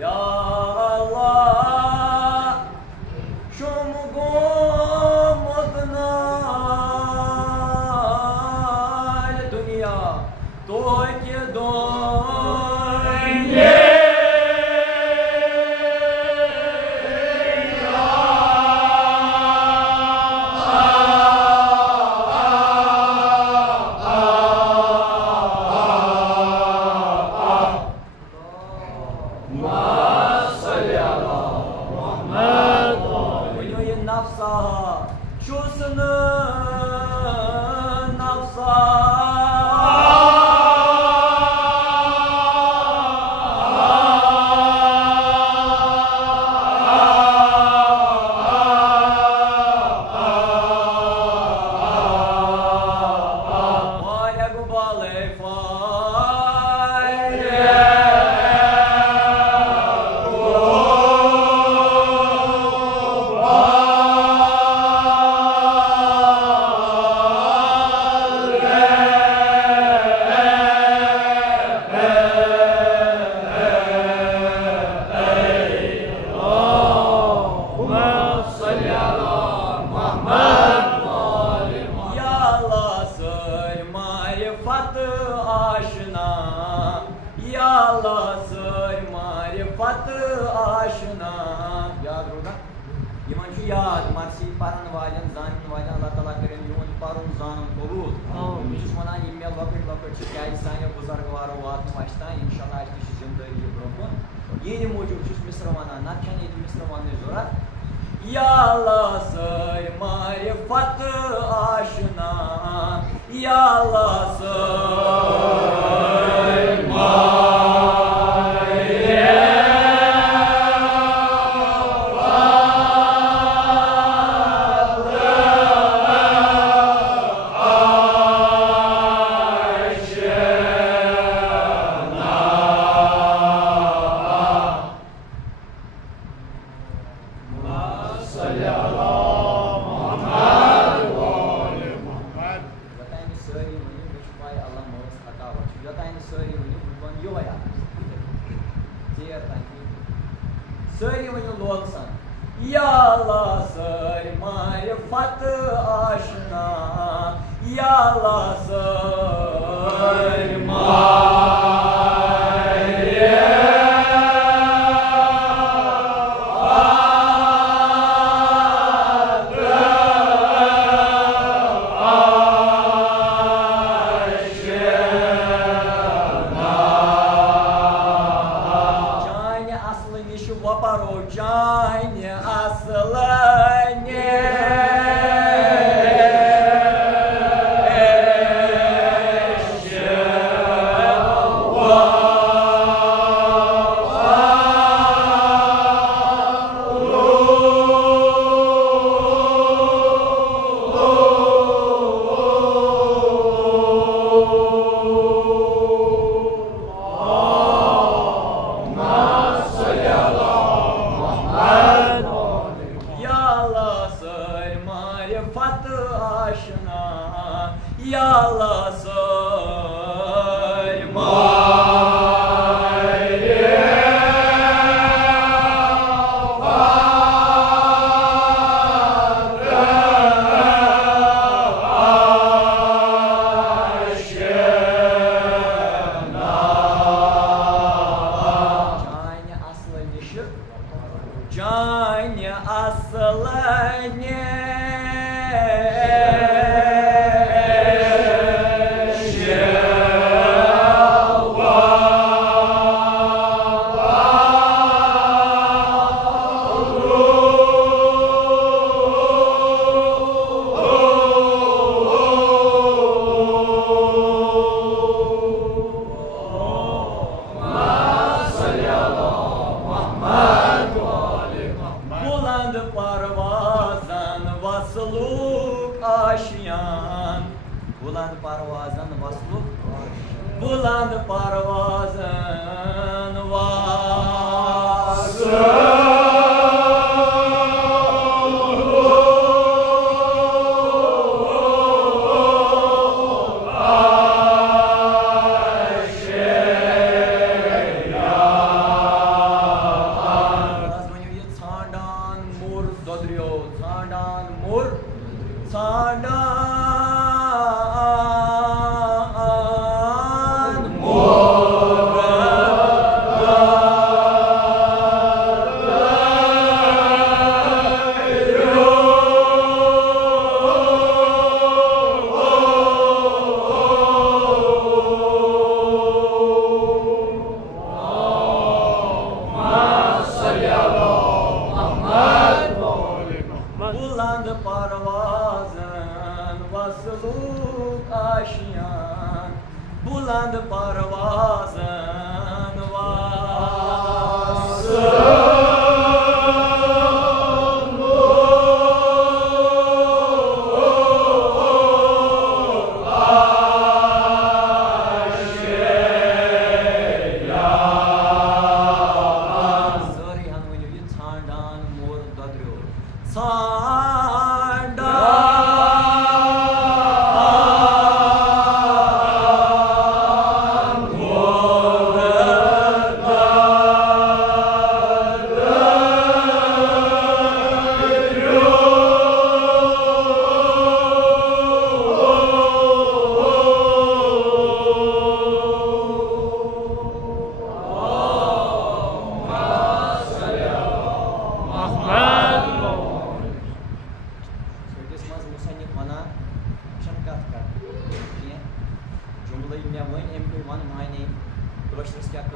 Ya Allah, şum gomotna dünya, toy ki doy.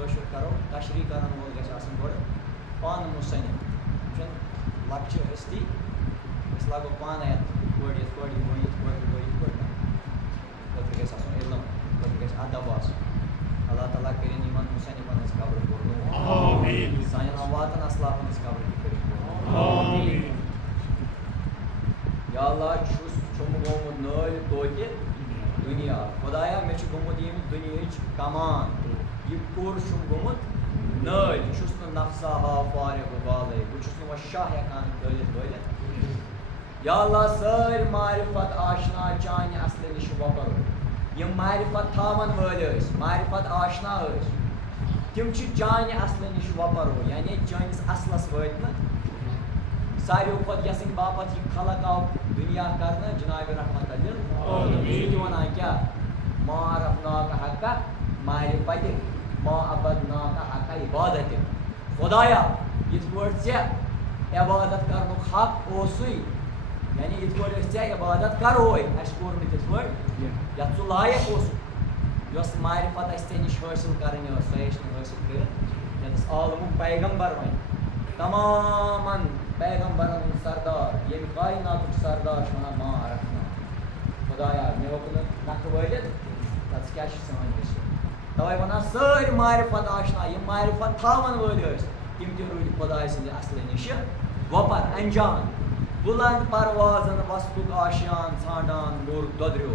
कशर करो तशरी करन वोल गछ आसन गोड़ पान मुसन्निफ जन लक्ष्य हस्ती इस लागो पान है गोड़ वो गछ आसन इल्म गछ अदब आसन अल्लाह ताला करिन इमान मुसन्निफन हस कब्र बोर्नो आमीन सायन वातन असलाफन हस कब्र करिन आमीन या अल्लाह छुस छुम गोमुद नल तोते दुनिया खुदाया मे छु गोमुद यम दुनियाच कमान ये पूर छुम गोमुद नल छुस न नफ्सा हा फारिग वाले छुस न शाह हकान दलित बोले या अल्लाह सर मारिफत आशना चान असल निश वपर यम मारिफत थावन वल मारिफत आशना तिम चान असल निश वपर यानी चानिस असलस वत सारियों खुद यसिन बापत यह खलक आव दुनिया करना जनाब रहमत वन क्या मा रफनाक हक्का मारिफत मा अबदनाक हक्का इबादत खुदाया यथ पे इबादत कर हक ओसुई यानी यथ पे इबादत करो अस कोर यथ पे लायक उस मारिफत अस निश हासिल कर सह हासिल कर आलमुक पैगम्बर वन तमामन पैगम्बरन सरदार ये कायनात सरदार वन मा रखना खुदाया मे वोक नख वलित तस क्या सान तवे वन सर मारिफत आशना ये मारिफत थावन वल तिम ते रूद खुदाय सद असल निश वपर अंजान बुलंद परवाजन वस्तुक आशियान छांडान मोर ददरियो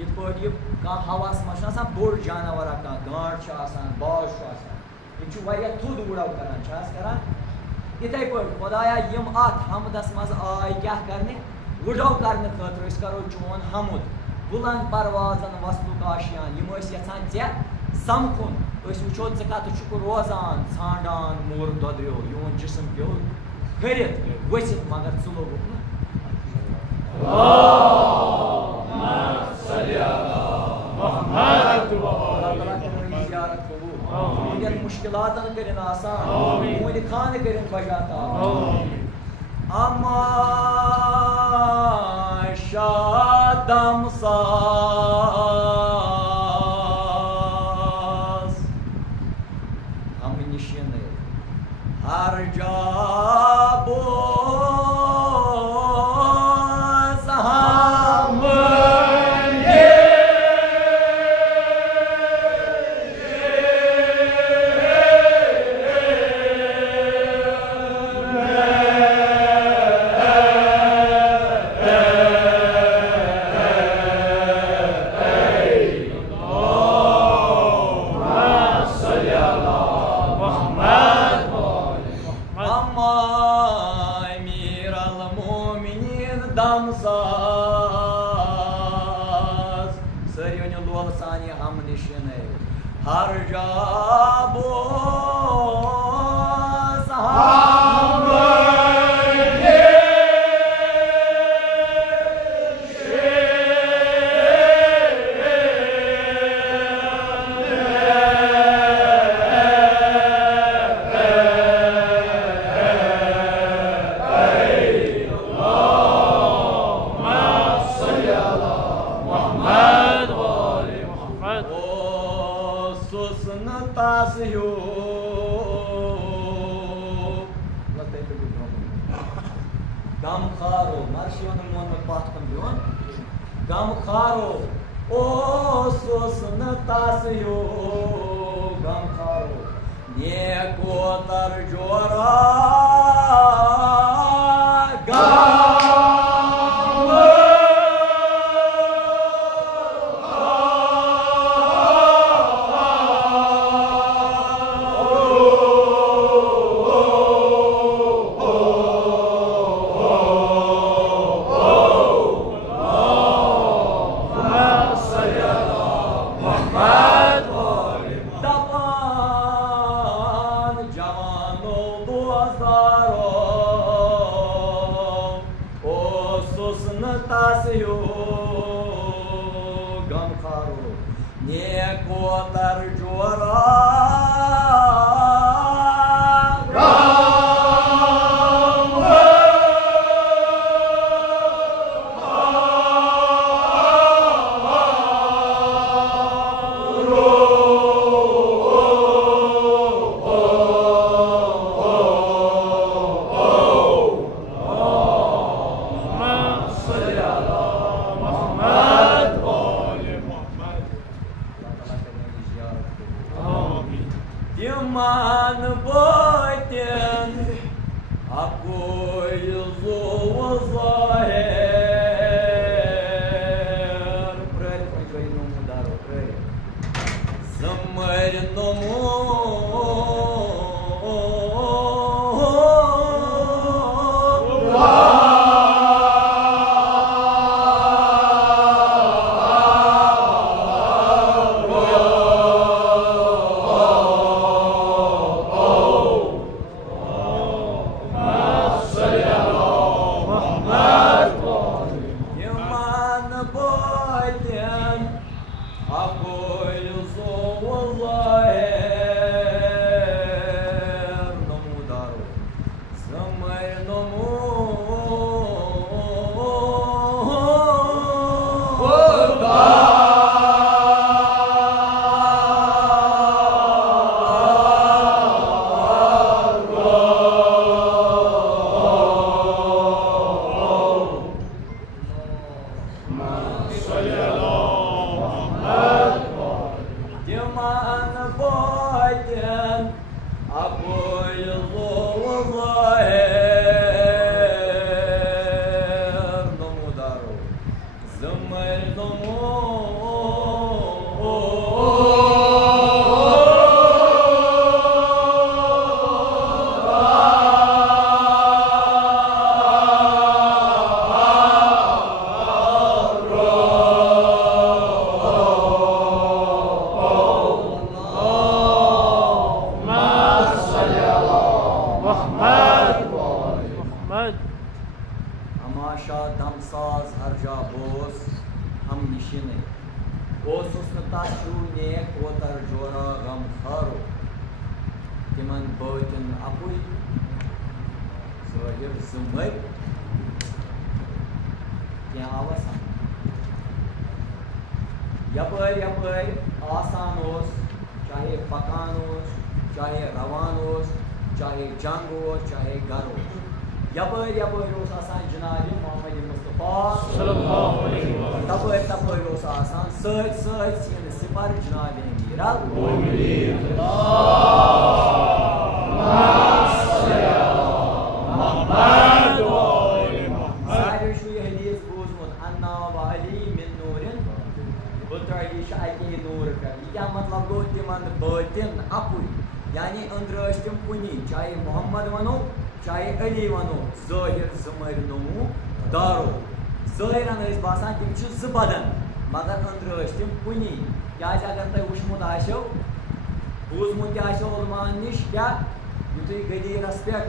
यथ पे हवास मज बोड़ जानवर गांड बाज यह थुद उड़व करान इथे पे खुदाया यम अत हमदस मज आय क्या करने उड़व करने खतर करो चोन हमद बुलंद परवाजन वस्तुक आशियान यम यछान ऐ समखुन वो कत रोजान छांडान मोर ददरियो यून जिसम पे हरित वसित मगर च लोगुक मुश्किलातन करिन आसान मूल खान करिन बजाता अमा शादम सास हम निशिन हर जाबो हर जाबो गम खारो मर्शियों मन पाठ कम दिवन गम खारो ओ सोसन तासयो गम खारो ने को तर जोरा गम खारो ने को तर जोरा man boten akul zahir Prări, păi nu mudaro, prări Zămări nomu Yapır asan ols, चाहे पकान ओस, चाहे रवान ओस, चाहे जंग ओस, चाहे घर ओस यपर ओस आसान जनाब मोहम्मद मुस्तफा सल्लल्लाहु अलैहि वसल्लम तपर ओस आसान सच सीन सिपर जनाब मीरा मतलब गो तिमन बतिन अपुई यानी अंदर तम कुनी चाहे मोहम्मद वनो चाहे अली वनो ज़ाहिर ज़मर नमू दारो ज़ाहिरन बासान तम बदन मगर अंदर तम कुनी क्या अगर तुम वुचमुत आशो बूजमुत उलमान निश क्या युथु गदीरस पे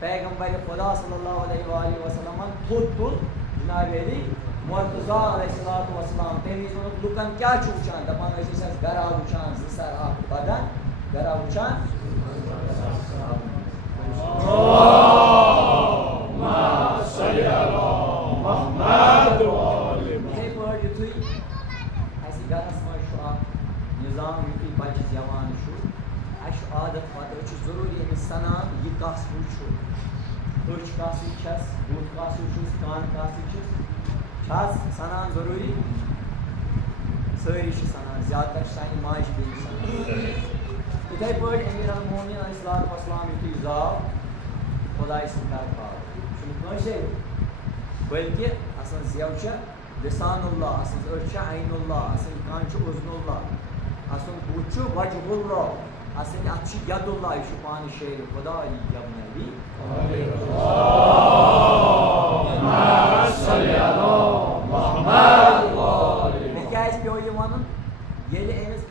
पैगंबर खुदा सल्लल्लाहु अलैहि वसल्लम थोत जनाब अली मुर्तज़ा अलैहिस्सलाम तमी लुकन क्या वुचान दपान गरा वुचान सर बदन गरा वुचान युथु गरस मज निज़ाम युथु बच्चे जवान आदत पत् जरूरी सनान यह कस अच कस बुत कस कान कस सनान जरूरी सारी सनान ज्यादातर सानि माज बे सनान इथे पे अमीर अल-मोमिनीन अलैहिस्सलाम युथु जाव खुदाय सै बल्कि असन जेव लिसानुल्लाह असन अच ऐनुल्लाह असन कान उज़नुल्लाह असन बुत वजहुल्लाह असन अत यदुल्लाह यह पान शेर खुदा यबनबी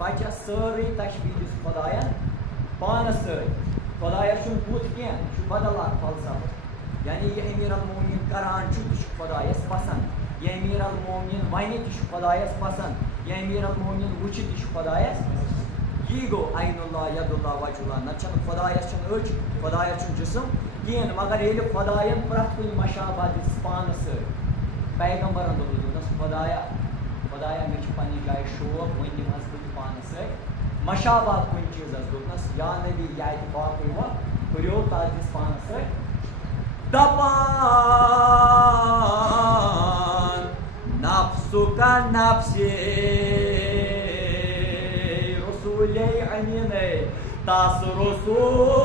बच्चस सारी तशबीह खुदायन पानस खुदायस बुत क्या बदल फलसफा यानी यह अमीर अल-मोमिनीन करान खुदायस पसंद यह अमीर अल-मोमिनीन वन खुदायस पसंद यह अमीर अल-मोमिनीन वुच खुदायस यह गो ऐनुल्लाह यदुल्लाह वजहुल्लाह न खुदायस अच खुदायस जिस्म कहें मगर ये खुदायन प्रत कुन मशाबा दिस पानस पैगंबरन दोस खुदाया मे पन्नी जाए शौक वन दिमस बह पानस मशाबा कुन चीज़स दोपनस या नबी या बाकी वो करो दिस पानस दपान नफ्सुका नफ्सी रसूल अमीन tas Rasul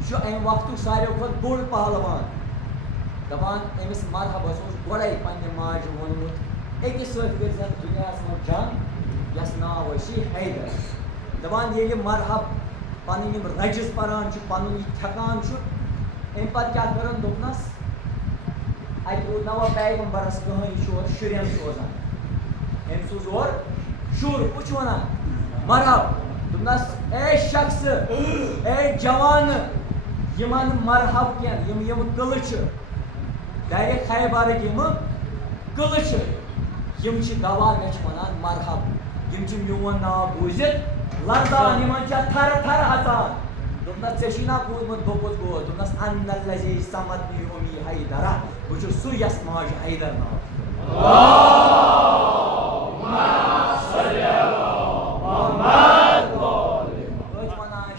यह अम वक्त सारे खुद बोड़ पहलवान दपान अमिस मरहबस गोड़े पे माज वोनमुत अकिस सत्य दुनिया मज जंग यस नाव हैदर दपान ये मरहब पन रजिस पान पन थकान अम पे क्या कर दोपनस अत रूद नवा पैगम्बरस कहानी शुरन सोजान अम सूज और शुर कुछ वन मरहब दोपनस ए शख्स ए जवान यमन मरहब कह कल गर खैबर कल दवा मे वन मरहब मोन नाव बूजित लर्दान थर थर अचान दोपनस ऐ ना बूदमुत दोपुस गो दोपनस अन्नल्लज़ी समदनी उम्मी हैदरा बह सु यस माज हैदर वन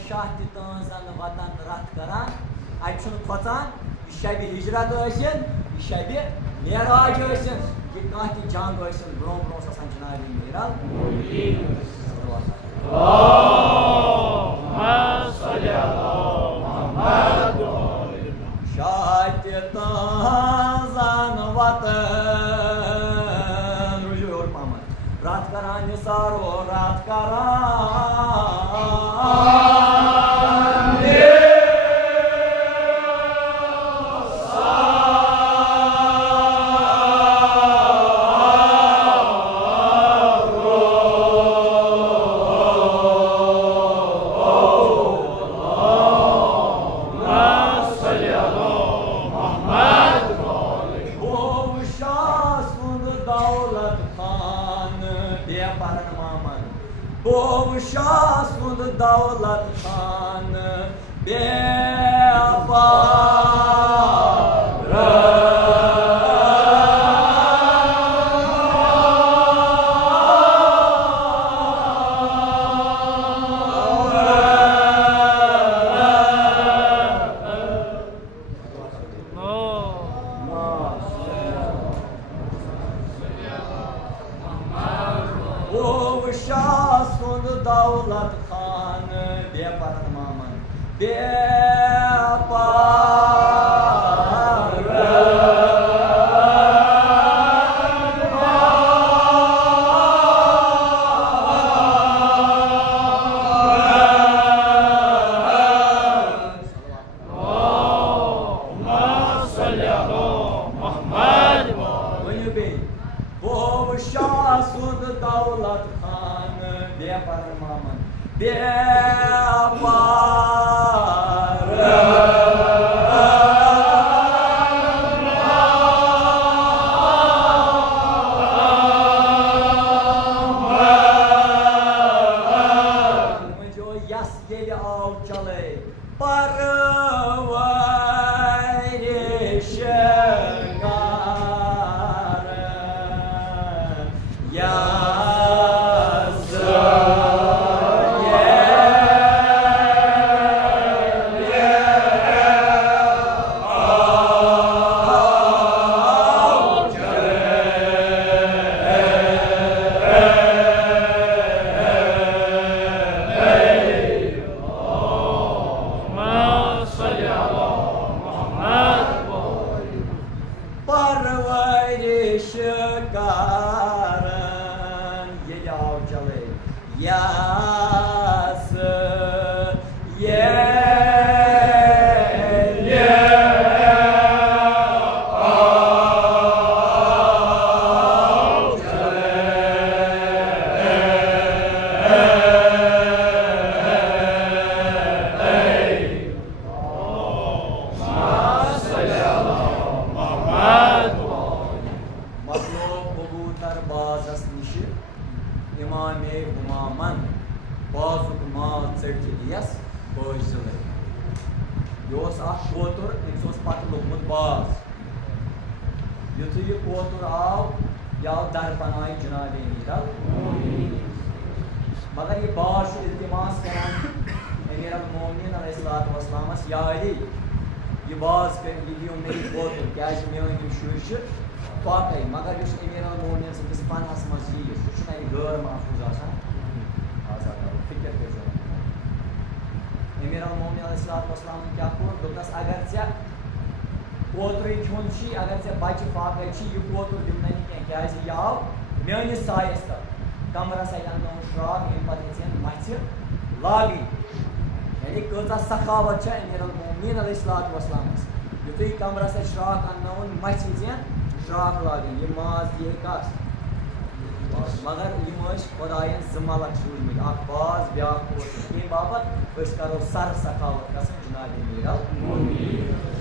शाह तन वतन रथ करान अत खोचान यह शब हिजरत यह शब मेराज यह कह जंग ब्रो ब्रो जनाब मीराल शाह तन वतन रथ करान सारो रथ करान दौलत खान दौलत खान बेपरन मामन दौलत खान बेपरन मामन यस ये आव चले इमामे हुमामन बाजुक माल चटिलियस बजल यह कोतुर अम्स पत लोगमुत बाज युथ यह कोतुर आव यह दरपन आय जनाब मीरल मगर यह बाज इल्तिमास करान अमीर अल-मोमिनीन अलैहिस्सलाम यारी यह बाज कर दियो मेरी कोतुर क्या मेन शुर पाटे मगर उस अमीर अल-मोमिनीन सदिस पनहस मज यह गैर महफूज फिक्र कर अमीर अल-मोमिनीन अलैहिस्सलाम क्या कोर दोपनस अगर चे कोतुर खियोन अगर चे बच्चे फाके यह कोतुर दिमन क्या यह आव मेनिस सायस तक कमरस अन्न श्राक अम पे मथ लागी यानी कचा सखावत अमीर अल-मोमिनीन अलैहिस्सलाम युथु कमरस श्राक अन्न मथ श्राक लागन यह माज दिए कस मगर खुदायन ज मलक सूझमत अख बाज ब्या कोतुर अमे बाबत करो सर सखावत कसम जनाब अमीर अल-मोमिनीन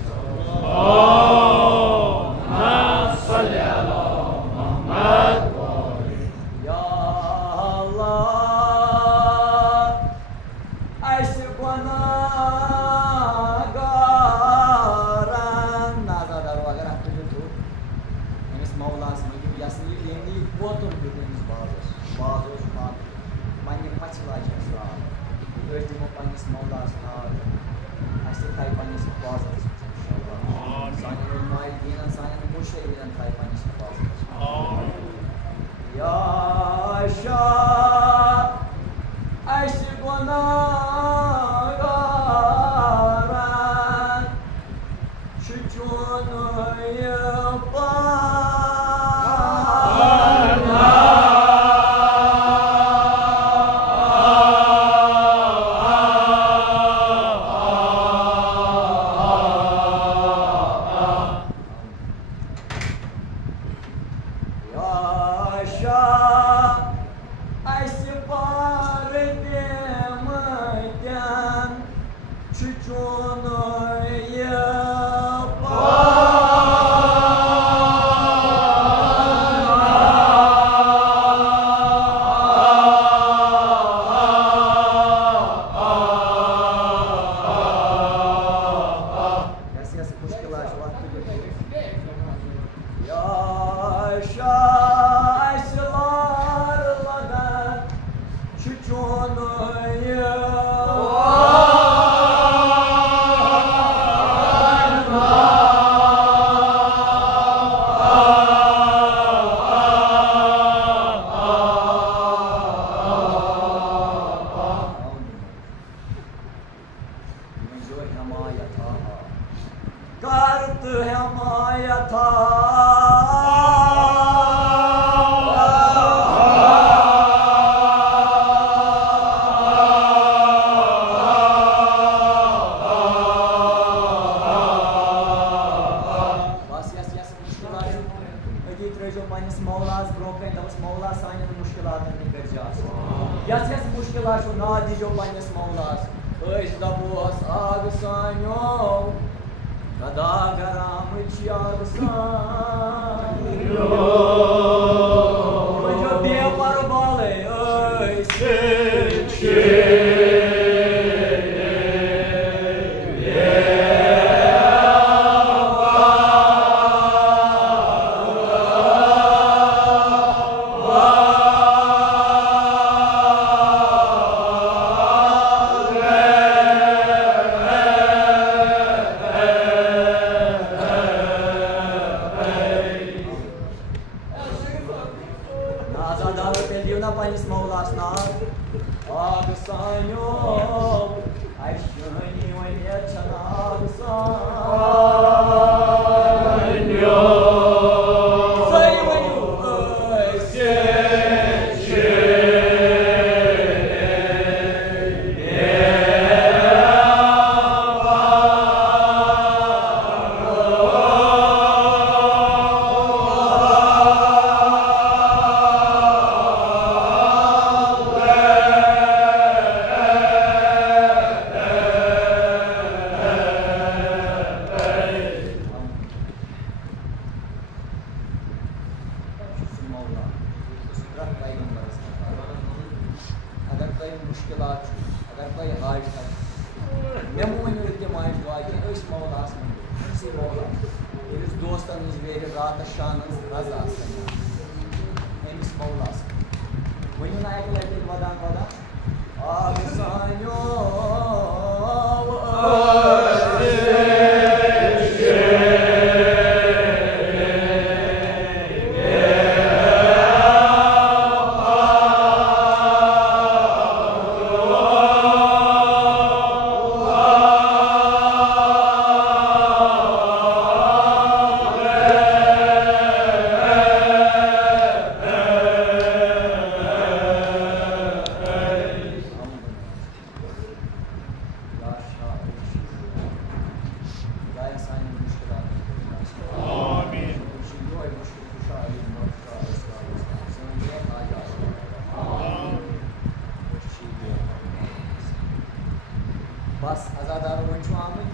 Muhammad,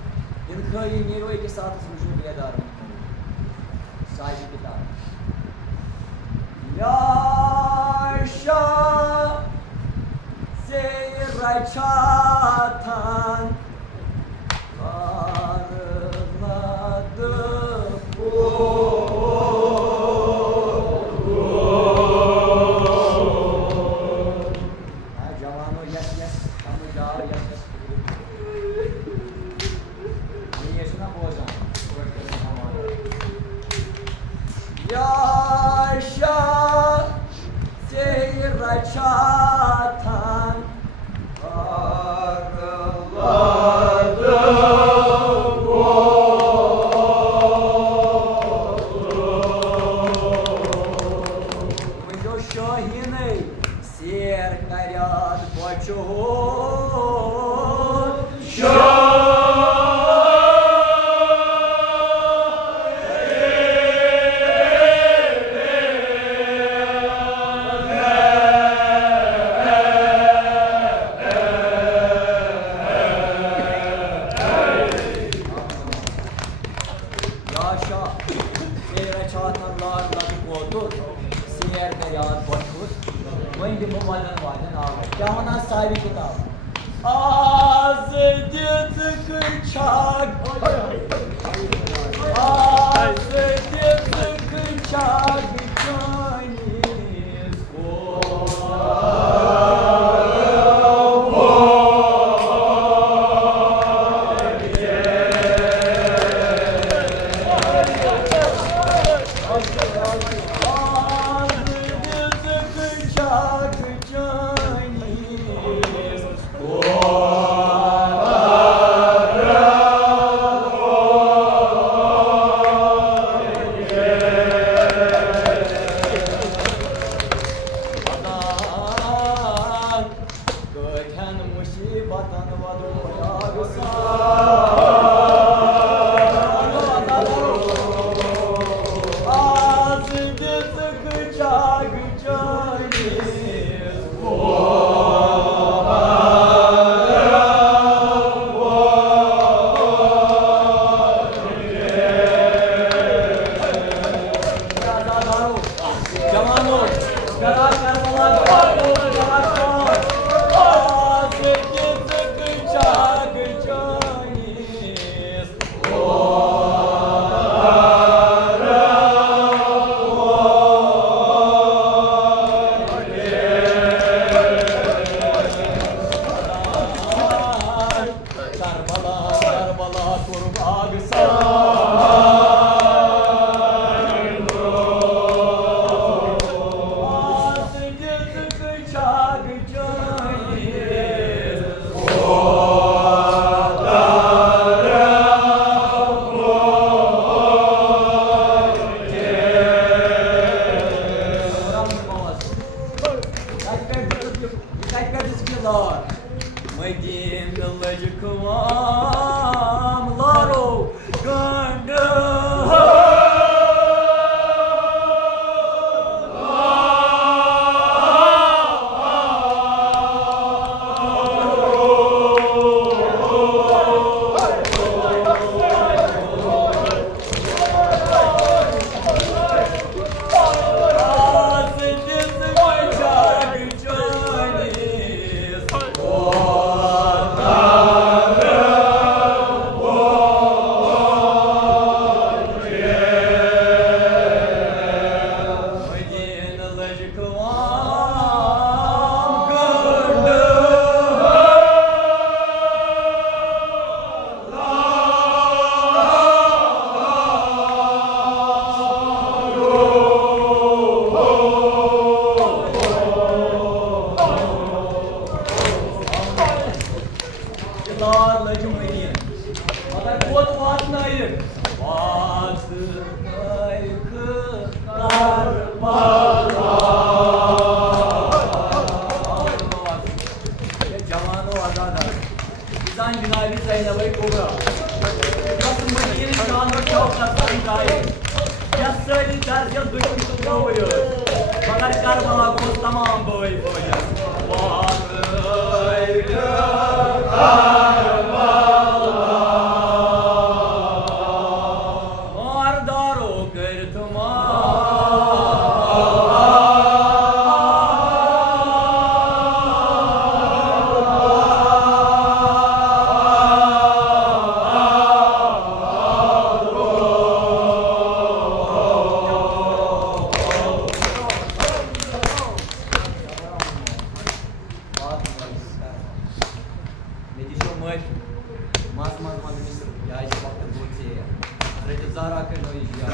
din khayı nero ke sath vujud bedar sahibi kitab. Ya Shah se rachatan parladı Javano yes kamu jaw yes ये सुना बहुत जान Ya Shah se rachatan Karbala Barak Noizia.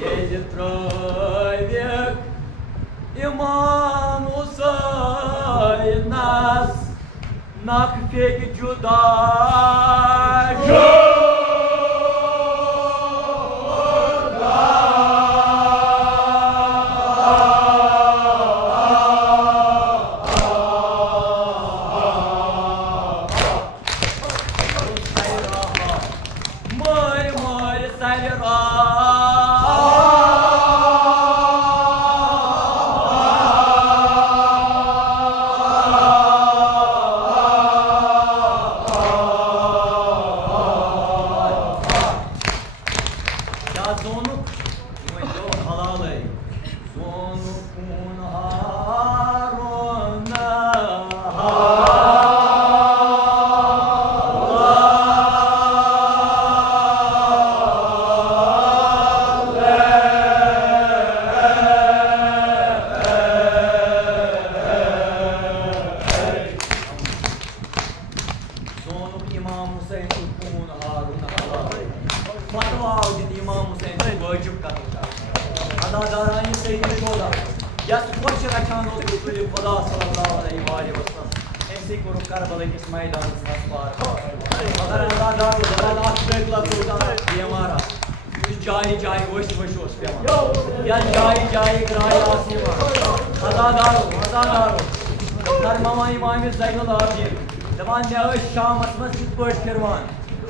Yedi Troivik Imam Hussein Nas Nakfek Judah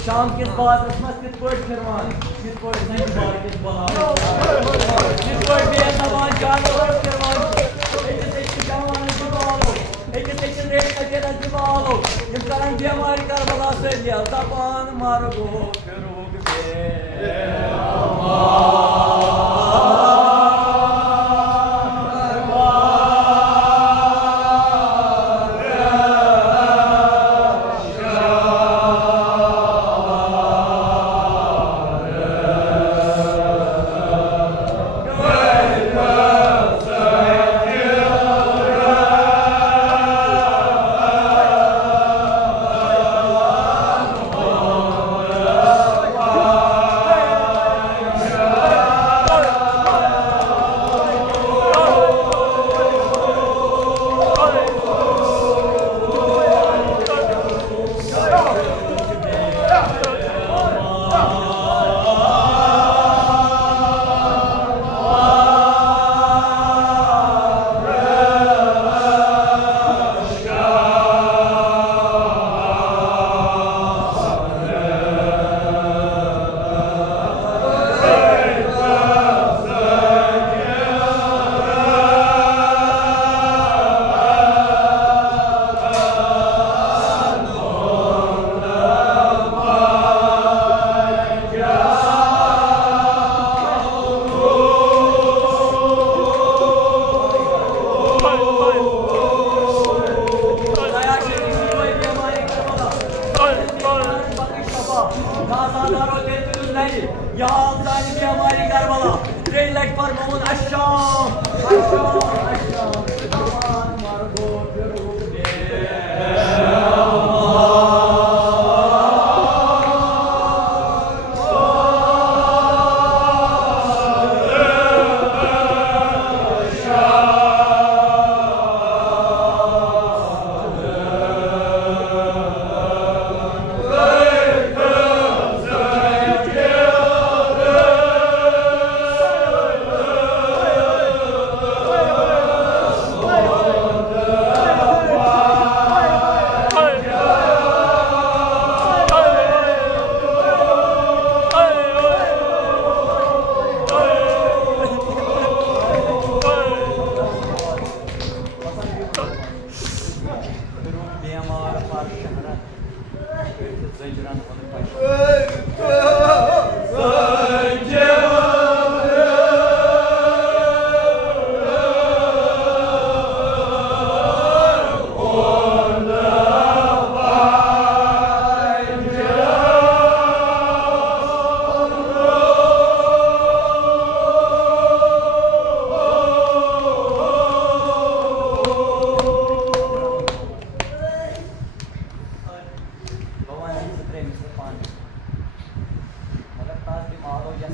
Şam kez bazısmaz kitpoş firman, kitpoş ne market bana. Kitpoş bir zaman canlı firman. Eki seçti zamanı civalı, eki seçti rekla kera civalı. İmkaran bir amari Karbala söylüyor, zaman margo kırık be.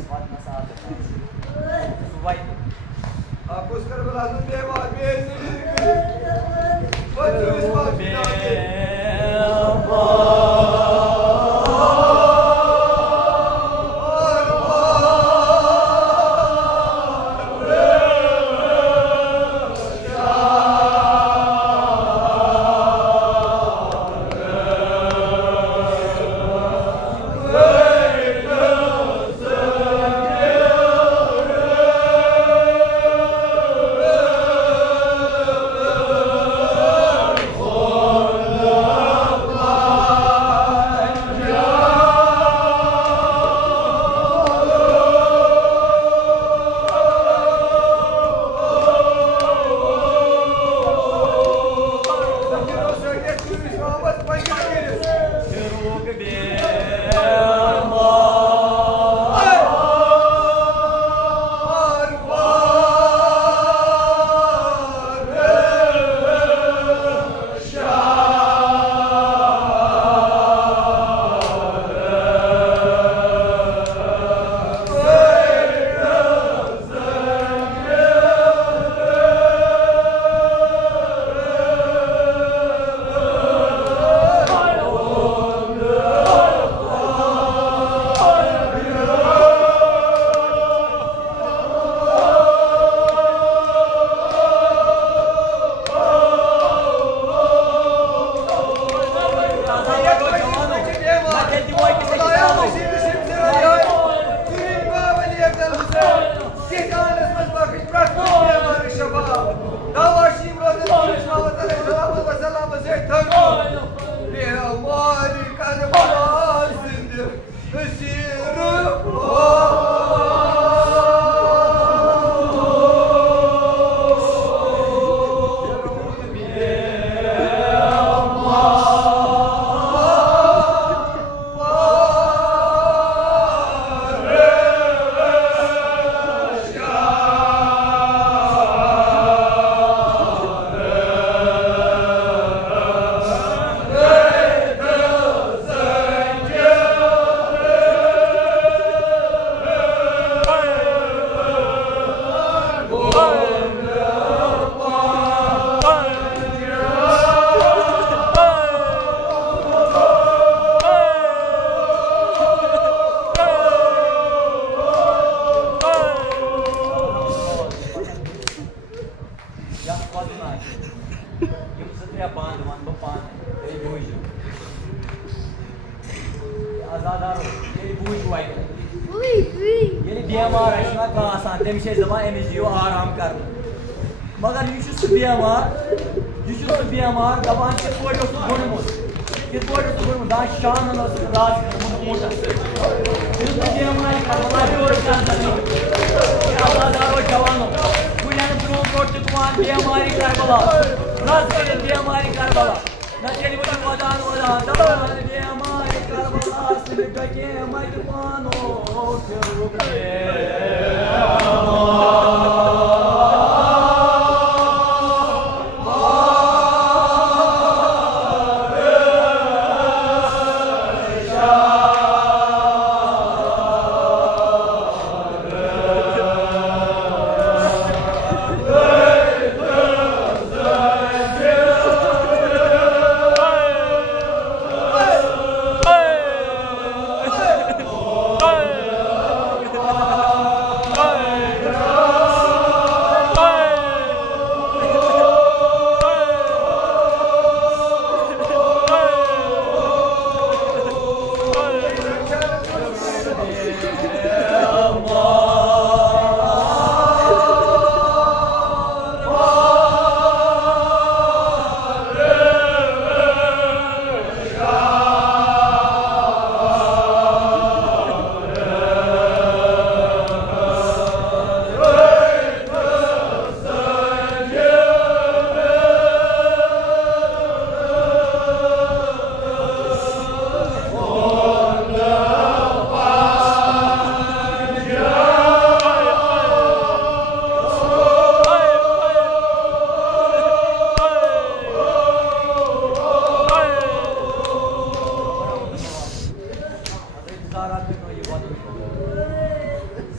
Fatma saat. Subay. Acum sper că l-a dus bine mare, bine. Bă, trebuie să fac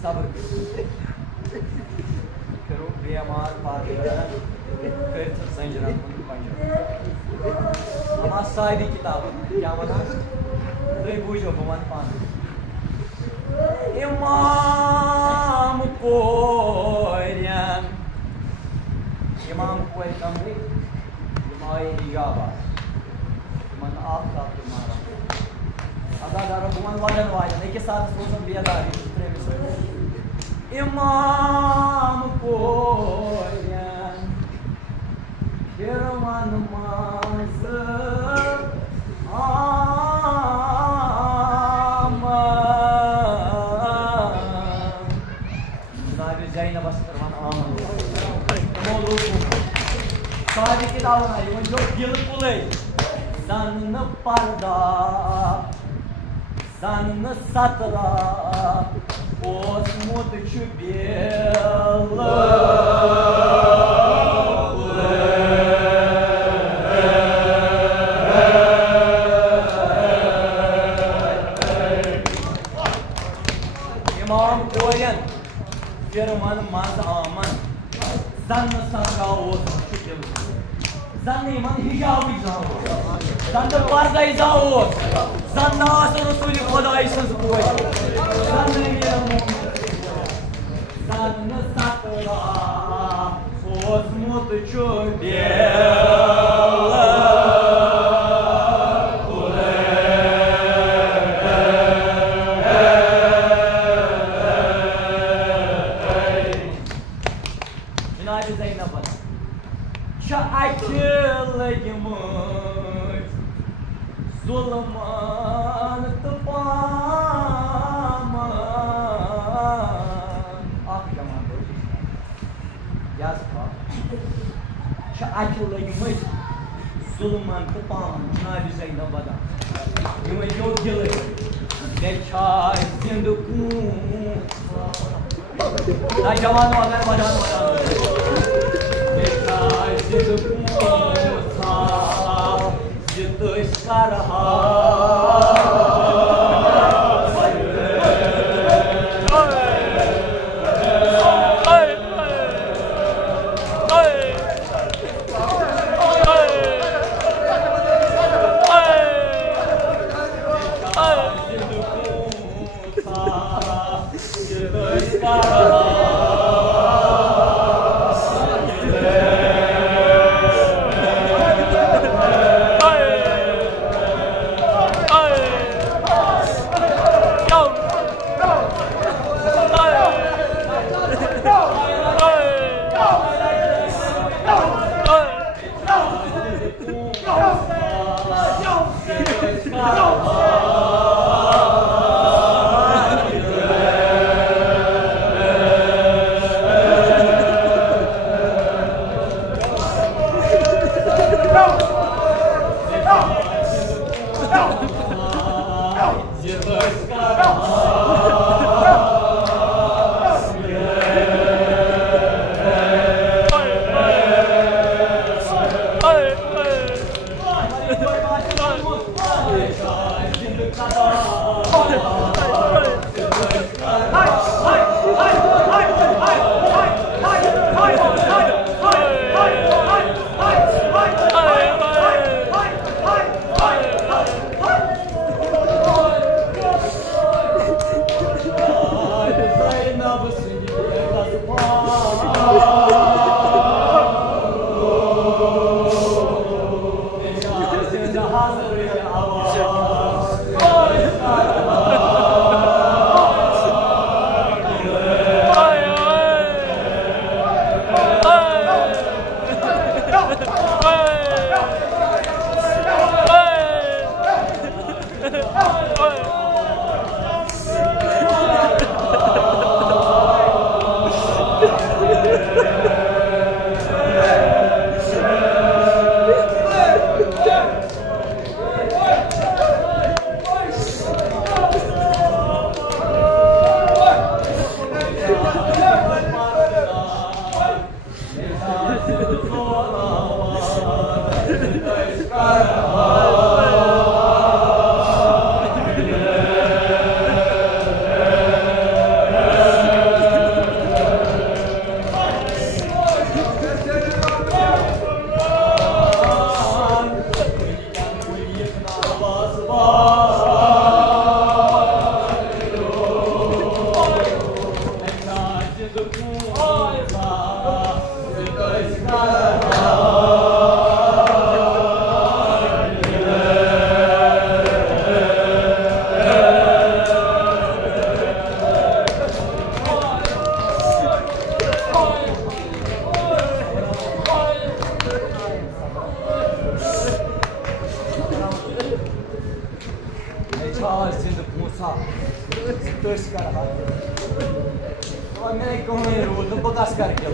सब्र करो बेमार पाके कर संजरा पंजरा हम सारी किताब क्या वना तुम बूझो बह पान इमाम कोरियन इमाम कोर कम इमाम हिजाबा मन आफ्ताब के मारा अदादारों को मन वाजन वाजन एक साथ सोचन बेदारी इमाम कोरियन हिरमन माज सारी किताबें आई वो जो बिल्कुल सन पर्दा सन सतरा ओसमुत इमाम कोरियन फिरमन मज आमन zan sangaos zan iman hijabi zaos zan parda zaos zan nas rasul khuda isaz koi zan mera mu'min zan satra osmut chubela Zulman tıpaman akşaman yaz kal şaakılıymış zulman tıpaman Nabi Zeynep'da yuma yok gılı ne çay zindukun ay jaman var badan ne çay zindukun Jitu iskarha मेरे को rule तो बकस करके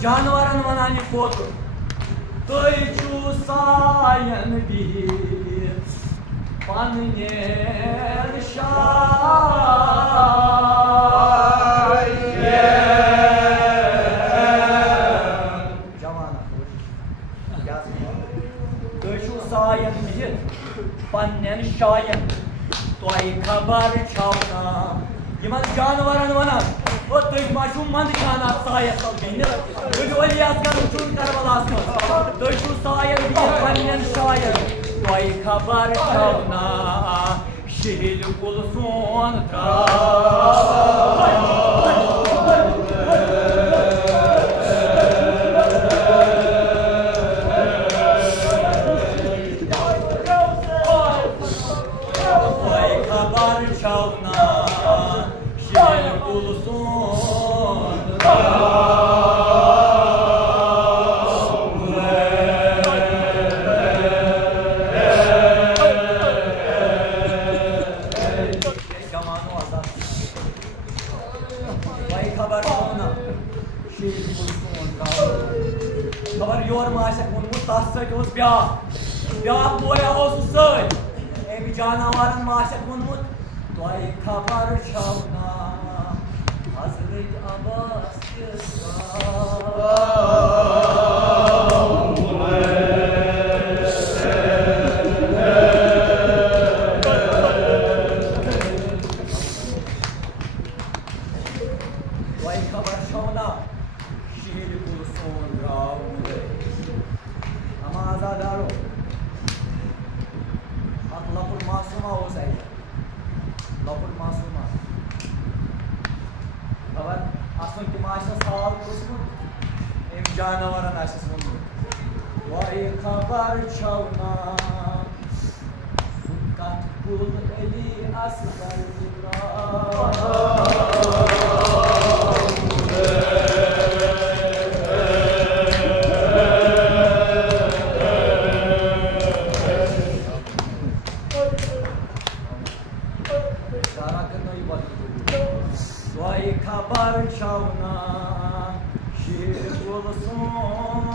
जानवरन वनान पोत तुई छु सायन बीर पन्नेर शाय जवाना क्या तुई छु सायन बीर पन्नेर शायन तोय खबर छावना यमन जानवरन वनान ओ तुई माशू मंद खाना सायन तल बिन वलियात कर चुन करबलास मज तुई छु सायन बीर पन्नेर शायन तोय खबर छावना शिल कुल सोन जानवरन माशक वोनमुत तोय खबर छावना हजरत अब्बास तोय खबर छावना शील कुल सोन राव नमाज़दारो लपुर मासूमा हो जाए लपुर मासूमा खबर आसन के माशा साल कुसमुत एम जानवरन आशस वोनमुत वाई खबर छावना सुकत कुल अली असगर खबर छावना शिल कुल सोन